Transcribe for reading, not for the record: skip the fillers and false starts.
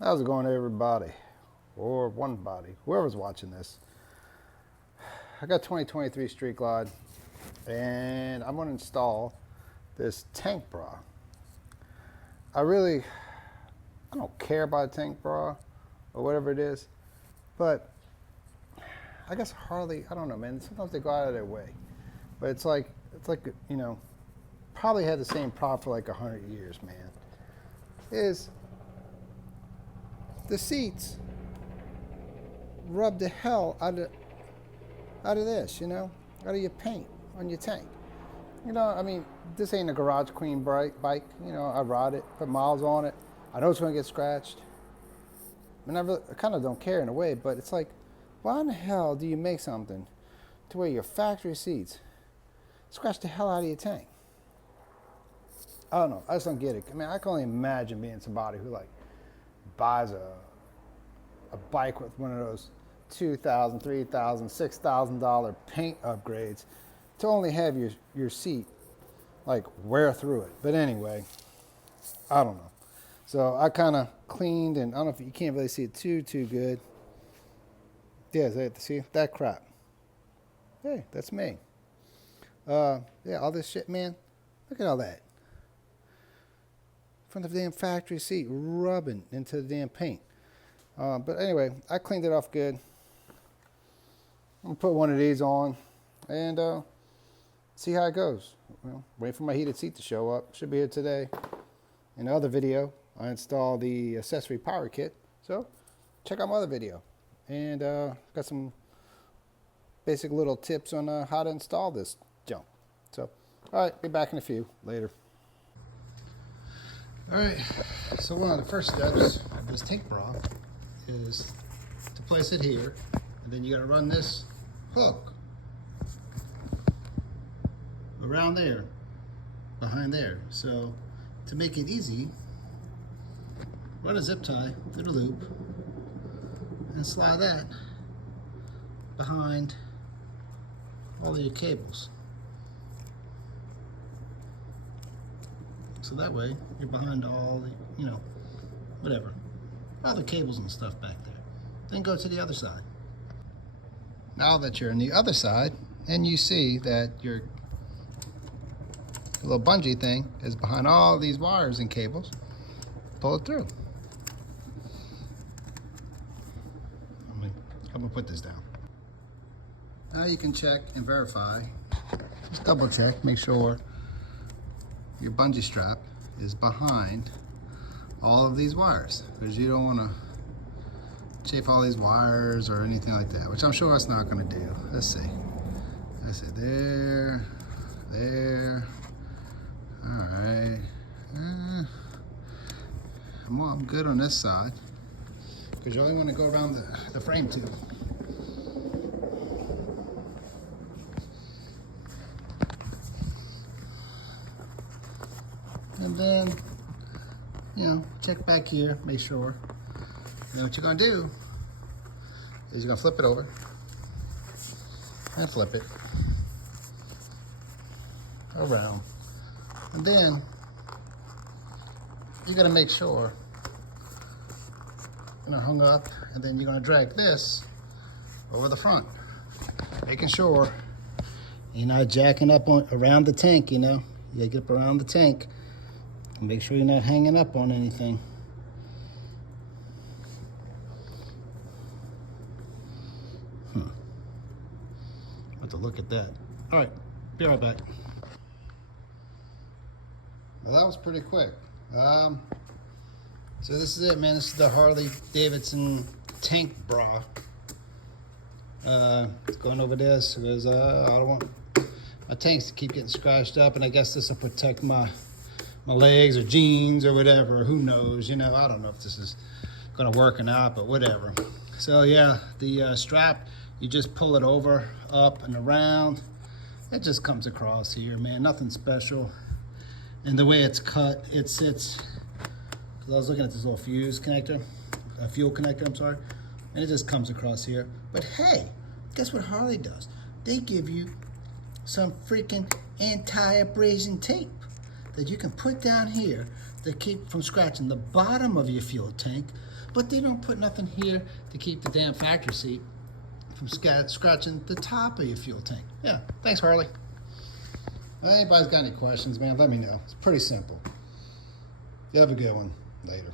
How's it going, everybody? Or one body, whoever's watching this. I got 2023 Street Glide, and I'm going to install this tank bra. I don't care about a tank bra or whatever it is, but I guess Harley, I don't know, man. Sometimes they go out of their way, but probably had the same problem for like 100 years, man. Is the seats rub the hell out of this, out of your paint on your tank. This ain't a Garage Queen bike. I ride it, put miles on it. I know it's going to get scratched. I kind of don't care in a way, but it's like, why in the hell do you make something to where your factory seats scratch the hell out of your tank? I don't know. I just don't get it. I can only imagine being somebody who buys a bike with one of those $2,000, $3,000, $6,000 paint upgrades to only have your seat wear through it. But anyway, I don't know. So I kind of cleaned, and I don't know if you can't really see it too good. Yeah, see that crap. Hey, that's me. Yeah, all this shit, man. Look at all that. From the damn factory seat rubbing into the damn paint. But anyway, I cleaned it off good. I'm gonna put one of these on and see how it goes. Wait for my heated seat to show up. Should be here today. In the other video, I installed the accessory power kit. So check out my other video. And got some basic little tips on how to install this junk. So, all right, be back in a few. Later. All right, so one of the first steps of this tank bra is to place it here, and then you gotta run this hook around there, behind there. So to make it easy, run a zip tie through the loop and slide that behind all of your cables. So that way you're behind all the, whatever, all the cables and stuff back there. Then go to the other side. Now that you're on the other side and you see that your little bungee thing is behind all these wires and cables, pull it through. I'm gonna put this down. Now you can check and verify, just double check, make sure your bungee strap is behind all of these wires, because you don't want to chafe all these wires or anything like that, which I'm sure it's not going to do. Let's see. There. All right. I'm good on this side, because you only want to go around the frame tube. And then, check back here, make sure. And then what you're gonna do is you're gonna flip it over and flip it around. And then you're gonna make sure you're hung up, and then you're gonna drag this over the front, making sure you're not jacking up around the tank. You gotta get up around the tank. Make sure you're not hanging up on anything. Have to look at that. All right, be right back. Well, that was pretty quick. So this is it, man. This is the Harley Davidson tank bra. Going over this because I don't want my tanks to keep getting scratched up, and I guess this will protect my legs or jeans or whatever, who knows, I don't know if this is gonna work or not, but whatever. So yeah, the strap, you just pull it over, up and around. It just comes across here, man, nothing special. And the way it's cut, it sits, because I was looking at this little fuel connector, I'm sorry, and it just comes across here. But hey, guess what Harley does? They give you some freaking anti-abrasion tape that you can put down here to keep from scratching the bottom of your fuel tank, But they don't put nothing here to keep the damn factory seat from scratching the top of your fuel tank. Yeah, thanks, Harley. If anybody's got any questions, man, let me know. It's pretty simple. You have a good one. Later.